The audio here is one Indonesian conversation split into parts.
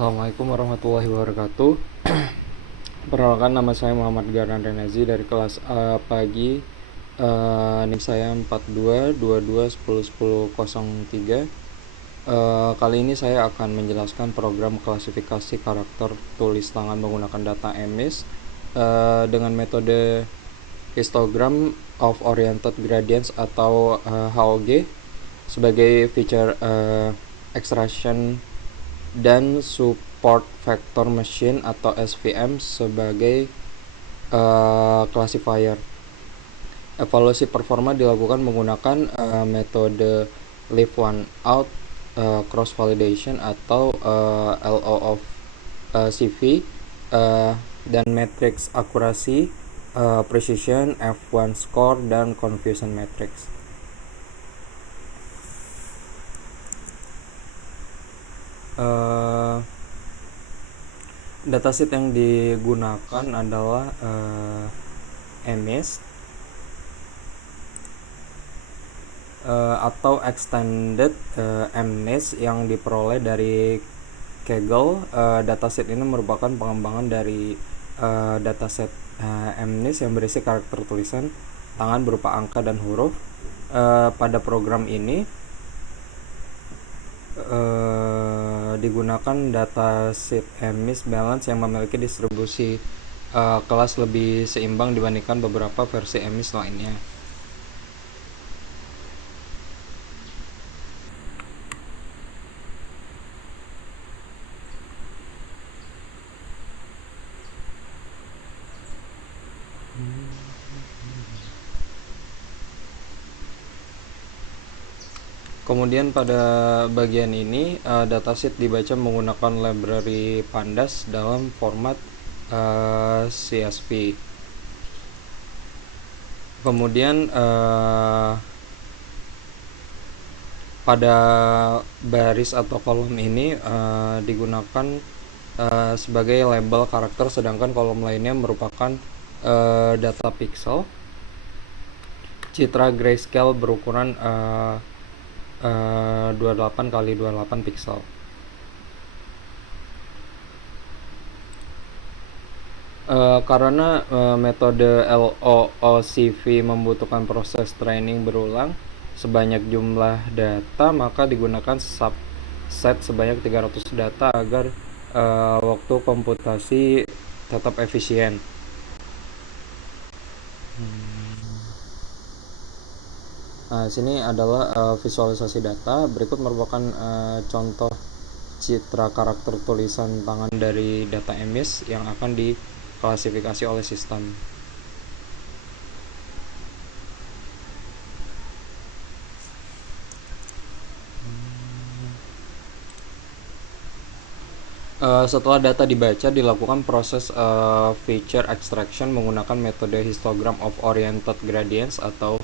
Assalamualaikum warahmatullahi wabarakatuh. Perkenalkan, nama saya Muhammad Garnan Renazi dari kelas A pagi. NIM saya 4222101003. Kali ini saya akan menjelaskan program klasifikasi karakter tulis tangan menggunakan data EMIS dengan metode histogram of oriented gradients atau HOG sebagai feature extraction dan support vector machine atau SVM sebagai classifier. Evaluasi performa dilakukan menggunakan metode leave one out, cross validation atau LO of CV, dan matrix akurasi, precision, F1 score, dan confusion matrix. Dataset yang digunakan adalah EMIS atau Extended MNIST yang diperoleh dari Kaggle. Dataset ini merupakan pengembangan dari dataset MNIST yang berisi karakter tulisan tangan berupa angka dan huruf. Pada program ini digunakan dataset EMIS Balance yang memiliki distribusi kelas lebih seimbang dibandingkan beberapa versi EMIS lainnya. Kemudian pada bagian ini dataset dibaca menggunakan library Pandas dalam format CSV. Kemudian pada baris atau kolom ini digunakan sebagai label karakter, sedangkan kolom lainnya merupakan data pixel. Citra grayscale berukuran 28 x 28 pixel. Karena metode LOOCV membutuhkan proses training berulang sebanyak jumlah data, maka digunakan subset sebanyak 300 data agar waktu komputasi tetap efisien. Sini adalah visualisasi data. Berikut merupakan contoh citra karakter tulisan tangan dari data EMIS yang akan diklasifikasi oleh sistem. Setelah data dibaca, dilakukan proses feature extraction menggunakan metode histogram of oriented gradients atau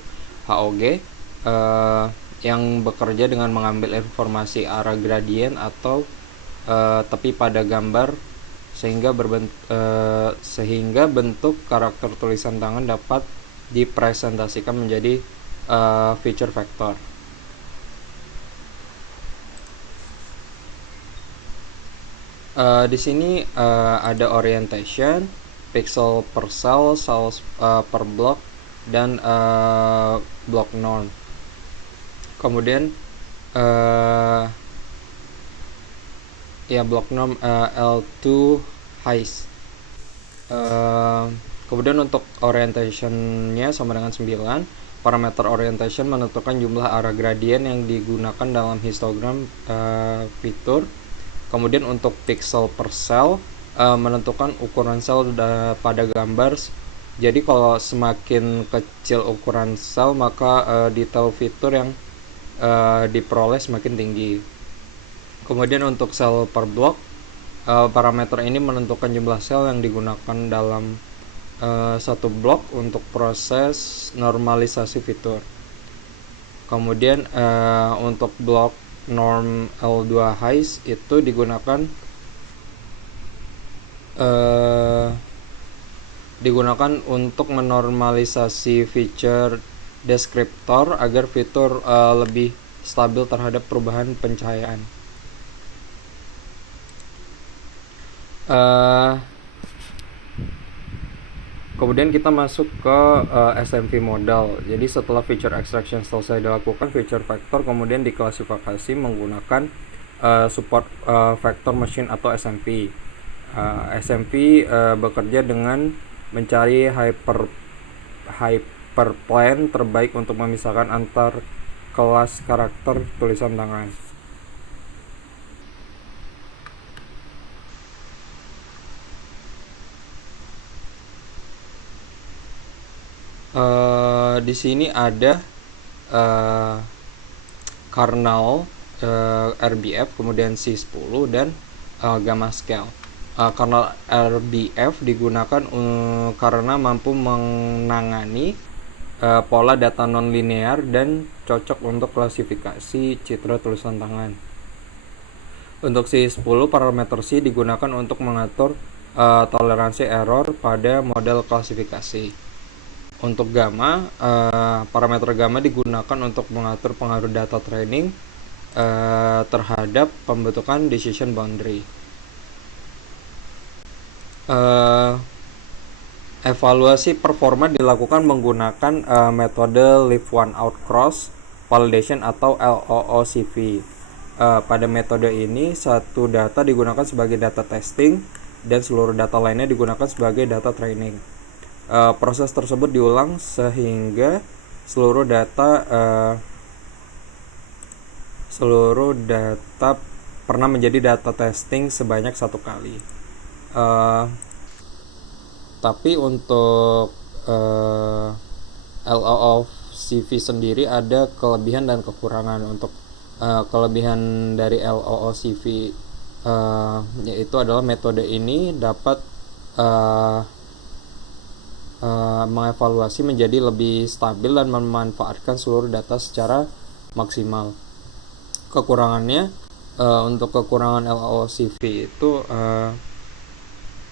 HOG, yang bekerja dengan mengambil informasi arah gradien atau tepi pada gambar sehingga bentuk karakter tulisan tangan dapat dipresentasikan menjadi feature vector. Di sini ada orientation, pixel per cell, cells per block, dan block norm. Kemudian block norm L2 height. Kemudian untuk orientationnya sama dengan 9. Parameter orientation menentukan jumlah arah gradien yang digunakan dalam histogram fitur. Kemudian untuk pixel per cell menentukan ukuran sel pada gambar. Jadi kalau semakin kecil ukuran sel, maka detail fitur yang diperoleh semakin tinggi. Kemudian untuk sel per blok, parameter ini menentukan jumlah sel yang digunakan dalam satu blok untuk proses normalisasi fitur. Kemudian untuk blok norm L2 height itu digunakan untuk menormalisasi feature deskriptor agar fitur lebih stabil terhadap perubahan pencahayaan. Eh, Kemudian kita masuk ke SMV model. Jadi setelah feature extraction selesai dilakukan, feature vector kemudian diklasifikasi menggunakan support vector machine atau SMP. SMP bekerja dengan mencari hyperplane terbaik untuk memisahkan antar kelas karakter tulisan tangan. Di sini ada kernel RBF, kemudian C10 dan gamma scale. Kernel RBF digunakan karena mampu menangani pola data non-linear dan cocok untuk klasifikasi citra tulisan tangan. Untuk C10, parameter C digunakan untuk mengatur toleransi error pada model klasifikasi. Untuk gamma, parameter gamma digunakan untuk mengatur pengaruh data training terhadap pembentukan decision boundary. Evaluasi performa dilakukan menggunakan metode leave one out cross validation atau LOOCV. Pada metode ini, satu data digunakan sebagai data testing dan seluruh data lainnya digunakan sebagai data training. Proses tersebut diulang sehingga seluruh data pernah menjadi data testing sebanyak satu kali. Tapi untuk LOOCV sendiri ada kelebihan dan kekurangan. Untuk kelebihan dari LOOCV yaitu adalah metode ini dapat mengevaluasi menjadi lebih stabil dan memanfaatkan seluruh data secara maksimal. Kekurangannya, untuk kekurangan LOOCV itu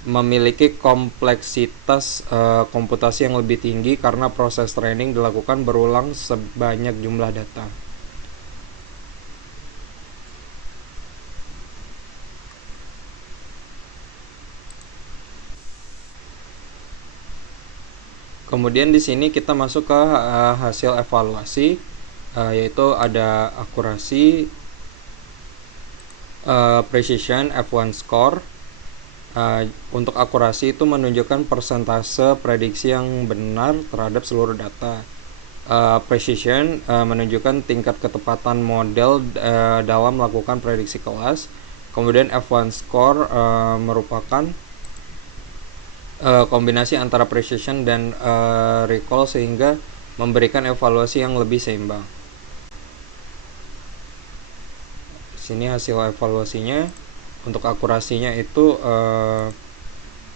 memiliki kompleksitas komputasi yang lebih tinggi karena proses training dilakukan berulang sebanyak jumlah data. Kemudian di sini kita masuk ke hasil evaluasi, yaitu ada akurasi, precision, F1 score. Untuk akurasi itu menunjukkan persentase prediksi yang benar terhadap seluruh data. Precision menunjukkan tingkat ketepatan model dalam melakukan prediksi kelas. Kemudian F1 score merupakan kombinasi antara precision dan recall sehingga memberikan evaluasi yang lebih seimbang. Sini hasil evaluasinya. Untuk akurasinya itu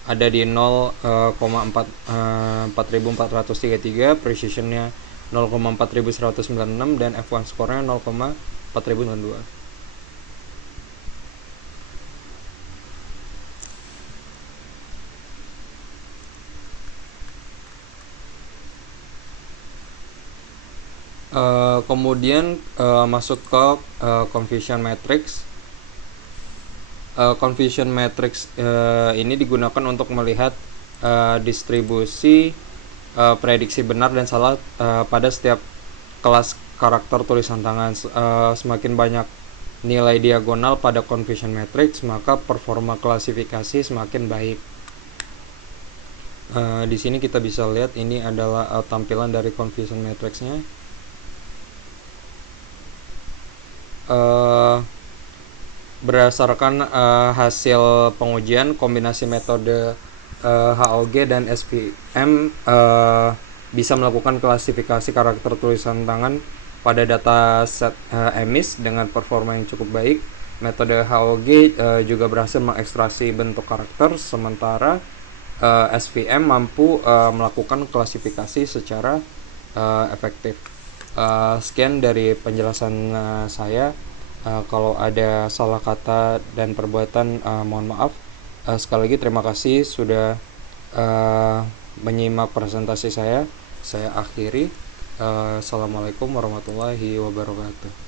ada di 0,4433, precisionnya 0,4196 dan F1 score-nya 0,4092. Kemudian masuk ke confusion matrix. Confusion matrix ini digunakan untuk melihat distribusi prediksi benar dan salah pada setiap kelas karakter tulisan tangan. Semakin banyak nilai diagonal pada confusion matrix, maka performa klasifikasi semakin baik. Di sini kita bisa lihat ini adalah tampilan dari confusion matrixnya. Berdasarkan hasil pengujian, kombinasi metode HOG dan SVM bisa melakukan klasifikasi karakter tulisan tangan pada data set emis dengan performa yang cukup baik. Metode HOG juga berhasil mengekstraksi bentuk karakter, sementara SVM mampu melakukan klasifikasi secara efektif. Sekian dari penjelasan saya. Kalau ada salah kata dan perbuatan mohon maaf. Sekali lagi terima kasih sudah menyimak presentasi saya. Saya akhiri. Assalamualaikum warahmatullahi wabarakatuh.